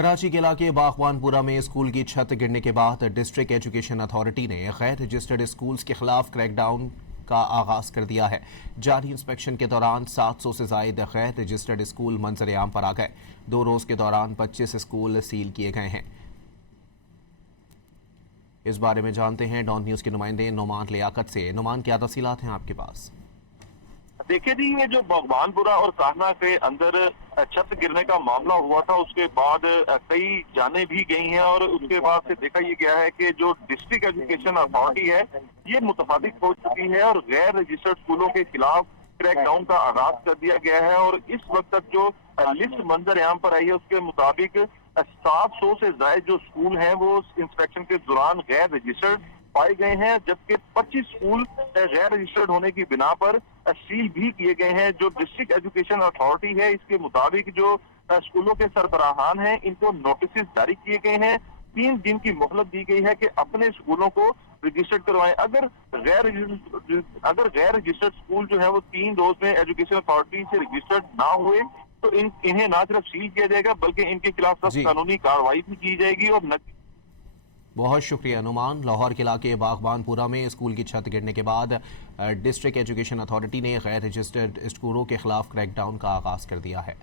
कराची के इलाके बागवानपुरा में स्कूल की छत गिरने के बाद डिस्ट्रिक्ट एजुकेशन अथॉरिटी ने गैर रजिस्टर्ड स्कूल्स के खिलाफ क्रैकडाउन का आगाज कर दिया है। जारी इंस्पेक्शन के दौरान 700 से जायद गैर रजिस्टर्ड स्कूल मंजर आम पर आ गए। 2 रोज के दौरान 25 स्कूल सील किए गए हैं। इस बारे में जानते हैं डॉन न्यूज के नुमाइंदे नुमान लियाकत से। नुमान, क्या तफसीलात हैं आपके पास? देखिए जी, ये जो बागवानपुरा और कान्हा के अंदर छत गिरने का मामला हुआ था, उसके बाद कई जानें भी गई हैं और उसके बाद से देखा ये गया है कि जो डिस्ट्रिक्ट एजुकेशन अथॉरिटी है ये मुतफादिक हो चुकी है और गैर रजिस्टर्ड स्कूलों के खिलाफ क्रैकडाउन का आगाज कर दिया गया है। और इस वक्त तक जो लिस्ट मंजर आम पर आई है उसके मुताबिक 700 से ज्यादा जो स्कूल हैं वो इंस्पेक्शन के दौरान गैर रजिस्टर्ड पाए गए हैं, जबकि 25 स्कूल गैर रजिस्टर्ड होने की बिना पर सील भी किए गए हैं। जो डिस्ट्रिक्ट एजुकेशन अथॉरिटी है इसके मुताबिक जो स्कूलों के सरबराहान हैं इनको नोटिस जारी किए गए हैं। 3 दिन की मोहलत दी गई है कि अपने स्कूलों को रजिस्टर्ड करवाएं। अगर गैर रजिस्टर्ड स्कूल जो है वो 3 रोज में एजुकेशन अथॉरिटी से रजिस्टर्ड ना हुए तो इन्हें ना सिर्फ सील किया जाएगा बल्कि इनके खिलाफ सख्त कानूनी कार्रवाई भी की जाएगी। और बहुत शुक्रिया नुमान। लाहौर के इलाके बागवानपुरा में स्कूल की छत गिरने के बाद डिस्ट्रिक्ट एजुकेशन अथॉरिटी ने गैर रजिस्टर्ड स्कूलों के खिलाफ क्रैकडाउन का आगाज कर दिया है।